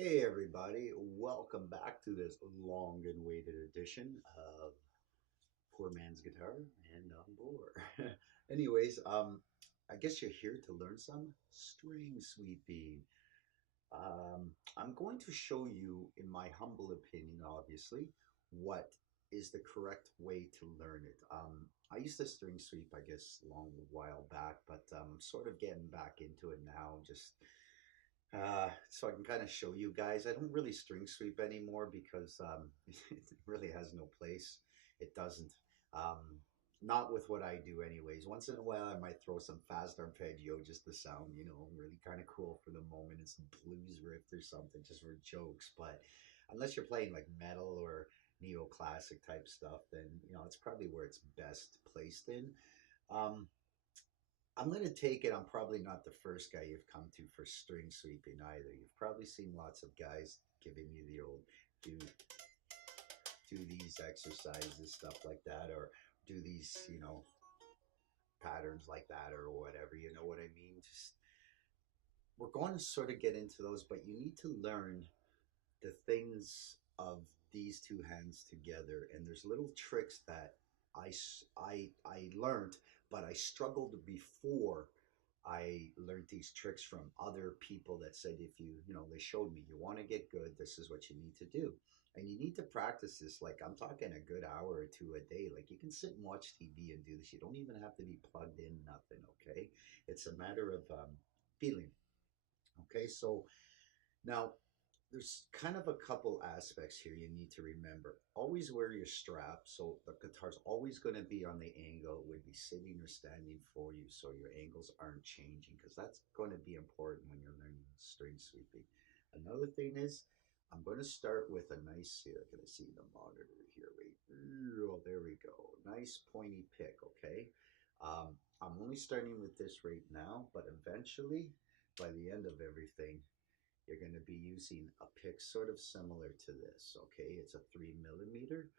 Hey everybody, welcome back to this long and waited edition of Poor Man's Guitar and I'm Boar. I guess you're here to learn some string sweeping. I'm going to show you, in my humble opinion, obviously, what is the correct way to learn it. I used to string sweep, I guess, a long while back, but I'm sort of getting back into it now, just so I can kind of show you guys. I don't really string sweep anymore because it really has no place. It doesn't. Um, Not with what I do, anyways. Once in a while, I might throw some fast arpeggio just to sound, really kind of cool for the moment. It's a blues riff or something just for jokes. But unless you're playing like metal or neoclassic type stuff, then it's probably where it's best placed in. Um, I'm going to take it. I'm probably not the first guy you've come to for string sweeping either. You've probably seen lots of guys giving you the old do do these exercises, stuff like that, or do these, patterns like that or whatever. You know what I mean? Just we're going to sort of get into those, but you need to learn the things of these two hands together. And there's little tricks that I learned, but I struggled before I learned these tricks from other people that said, if they showed me, you want to get good, this is what you need to do. And you need to practice this. Like, I'm talking a good hour or two a day. Like, you can sit and watch TV and do this. You don't even have to be plugged in, nothing, okay? It's a matter of feeling, okay? So now, there's kind of a couple aspects here you need to remember. Always wear your strap, so the guitar's always going to be on the angle it would be sitting or standing for you, so your angles aren't changing, because that's going to be important when you're learning string sweeping. Another thing is, I'm going to start with a nice, can I see the monitor here? Wait, oh, there we go. Nice pointy pick, okay? I'm only starting with this right now, but eventually, by the end of everything, you're going to be using a pick sort of similar to this. Okay, it's a 3 millimeter.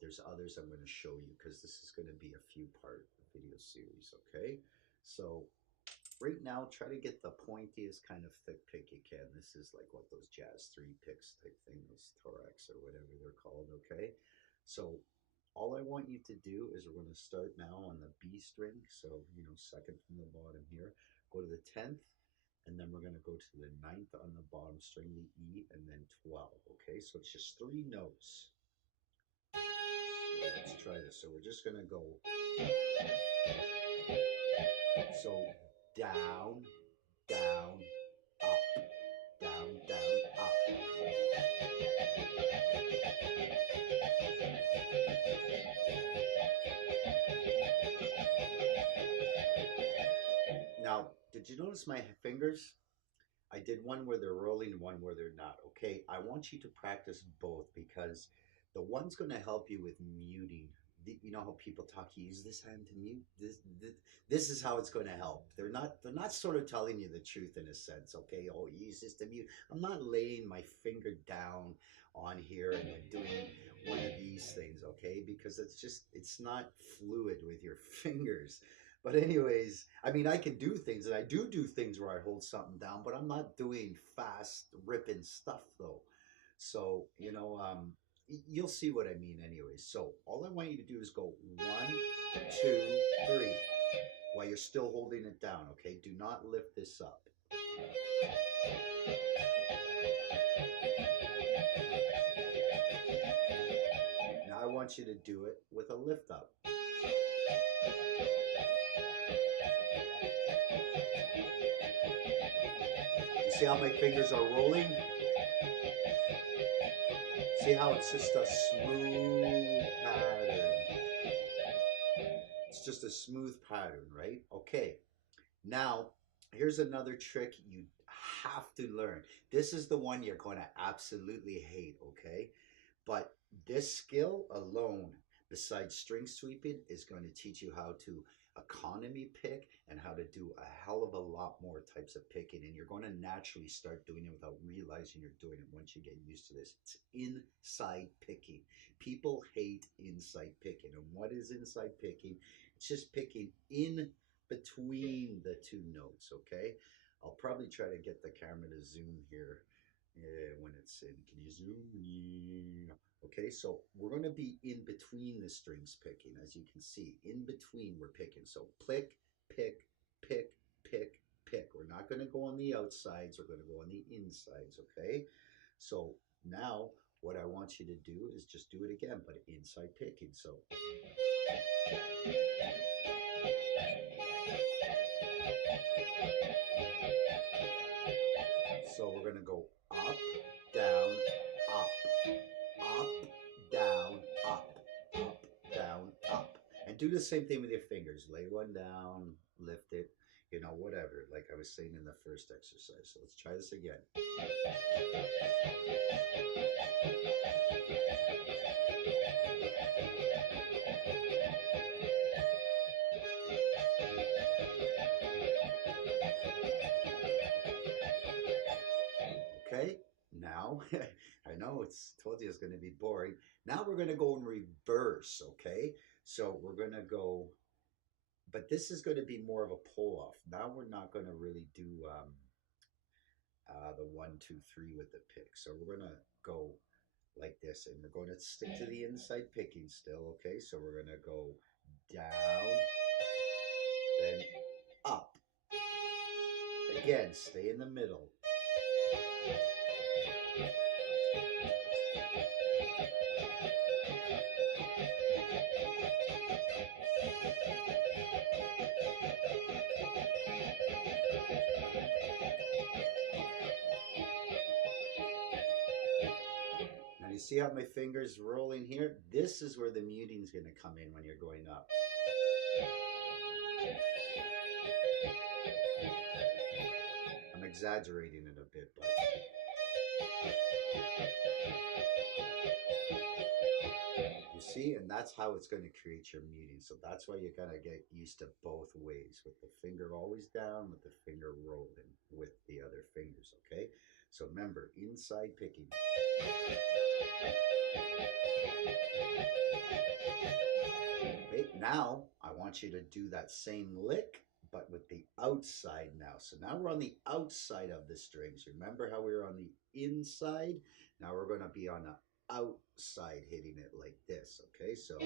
There's others I'm going to show you because this is going to be a few part video series. Okay, so right now try to get the pointiest kind of thick pick you can. This is like what those jazz three picks type thing, those thorax or whatever they're called. Okay, so all I want you to do is we're going to start now on the B string. So, second from the bottom here, go to the 10th, and then we're going to go to the ninth on the bottom string, the E, and then 12. Okay, so it's just three notes. So let's try this. So we're just going to go, so down, down, up, down, down, up. Now, did you notice my fingers? I did one where they're rolling, one where they're not. Okay, I want you to practice both because the one's going to help you with muting. You know how people talk. You use this hand to mute. This is how it's going to help. They're not sort of telling you the truth in a sense. Okay, oh, you use this to mute. I'm not laying my finger down on here and then doing one of these things. Okay, because it's not fluid with your fingers. But anyways, I mean, I can do things, and I do things where I hold something down, but I'm not doing fast ripping stuff though. So you'll see what I mean, anyways. So all I want you to do is go 1, 2, 3, while you're still holding it down. Okay, do not lift this up. Now I want you to do it with a lift up. You see how my fingers are rolling? See how it's just a smooth pattern. It's just a smooth pattern, right? Okay. Now, here's another trick you have to learn. This is the one you're going to absolutely hate, okay? But this skill alone, besides string sweeping, is going to teach you how to economy pick and how to do a hell of a lot more types of picking. And you're going to naturally start doing it without realizing you're doing it once you get used to this. It's inside picking. People hate inside picking. And what is inside picking? It's just picking in between the two notes, okay? I'll probably try to get the camera to zoom here. when it's in. Can you zoom in? Okay, so we're going to be in between the strings picking, as you can see. In between, we're picking. So pick, pick, pick, pick, pick. We're not going to go on the outsides. We're going to go on the insides, okay? So now what I want you to do is just do it again, but inside picking. So we're going to go up, down, up, up, down, up, up, down, up. And do the same thing with your fingers. Lay one down, lift it, whatever, like I was saying in the first exercise. So let's try this again. Okay, now I know it's told you it's going to be boring. Now we're going to go in reverse, okay? So we're going to go, but this is going to be more of a pull off. Now we're not going to really do the 1, 2, 3 with the pick. So we're going to go like this, and we're going to stick to the inside picking still, okay? So we're going to go down, then up. Again, stay in the middle. Now you see how my fingers rolling here? This is where the muting is going to come in when you're going up. I'm exaggerating it a bit, but you see, and that's how it's going to create your muting. So that's why you got to get used to both ways, with the finger always down, with the finger rolling with the other fingers, okay? So remember, inside picking. Okay, now I want you to do that same lick, but with the outside now. So now we're on the outside of the strings. Remember how we were on the inside? Now we're going to be on the outside hitting it like this, okay? So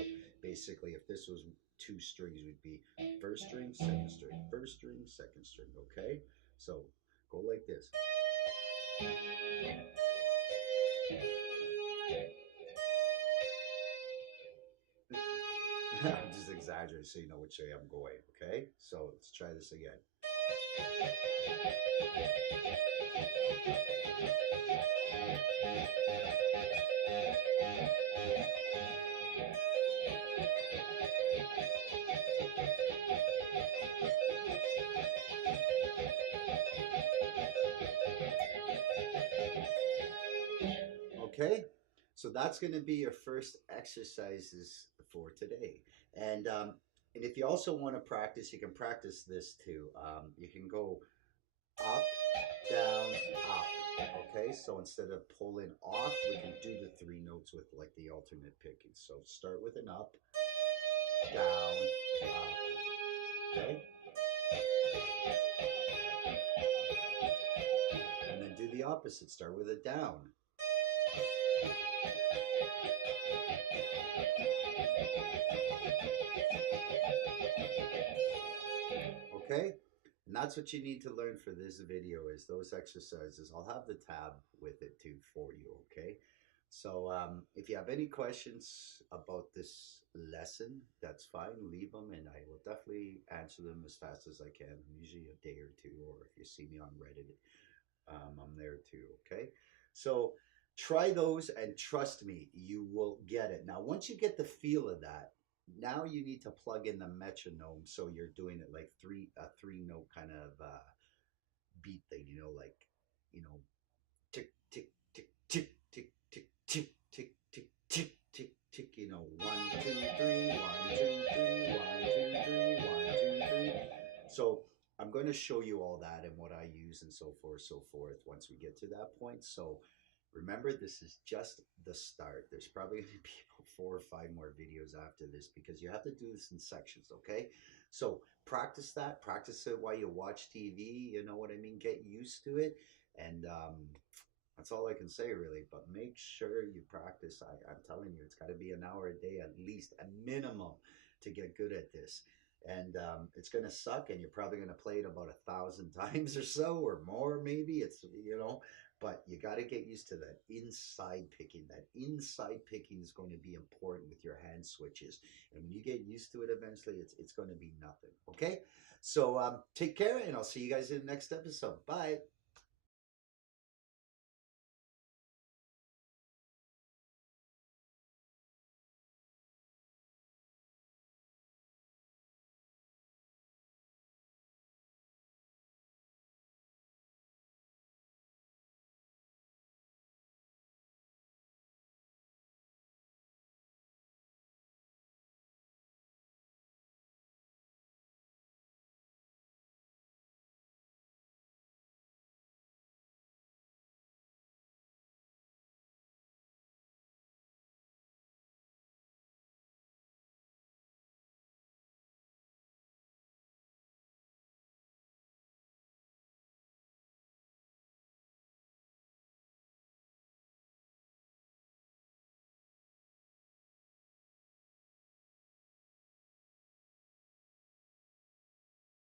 basically, if this was 2 strings, would be first string, second string, first string, second string, okay? So go like this. I'm just exaggerating so you know which way I'm going, okay? So let's try this again. Okay, so that's going to be your first exercises for today. And if you also want to practice, you can practice this too. You can go up, down, up. Okay, so instead of pulling off, we can do the 3 notes with like the alternate picking. So start with an up, down, up. Okay, and then do the opposite. Start with a down. Okay, and that's what you need to learn for this video, is those exercises. I'll have the tab with it too for you, okay? So if you have any questions about this lesson, that's fine, leave them, and I will definitely answer them as fast as I can, usually a day or two, or if you see me on Reddit, I'm there too, okay? So try those, and trust me, you will get it. Now, once you get the feel of that, now you need to plug in the metronome, so you're doing it like a 3 note kind of beat thing, like, you know, tick tick tick tick tick tick tick tick tick tick tick tick, 1, 2, 3, 1, 2, 3, 1, 2, 3, 1, 2, 3. So I'm going to show you all that and what I use and so forth once we get to that point. So remember, this is just the start. There's probably going to be 4 or 5 more videos after this, because you have to do this in sections, okay? So practice that. Practice it while you watch TV. You know what I mean? Get used to it. And That's all I can say, really. But make sure you practice. I'm telling you, it's got to be an hour a day at least, a minimum, to get good at this. And it's going to suck, and you're probably going to play it about 1,000 times or so, or more, maybe. But you got to get used to that inside picking. That inside picking is going to be important with your hand switches. And when you get used to it eventually, it's going to be nothing. Okay? So take care, and I'll see you guys in the next episode. Bye.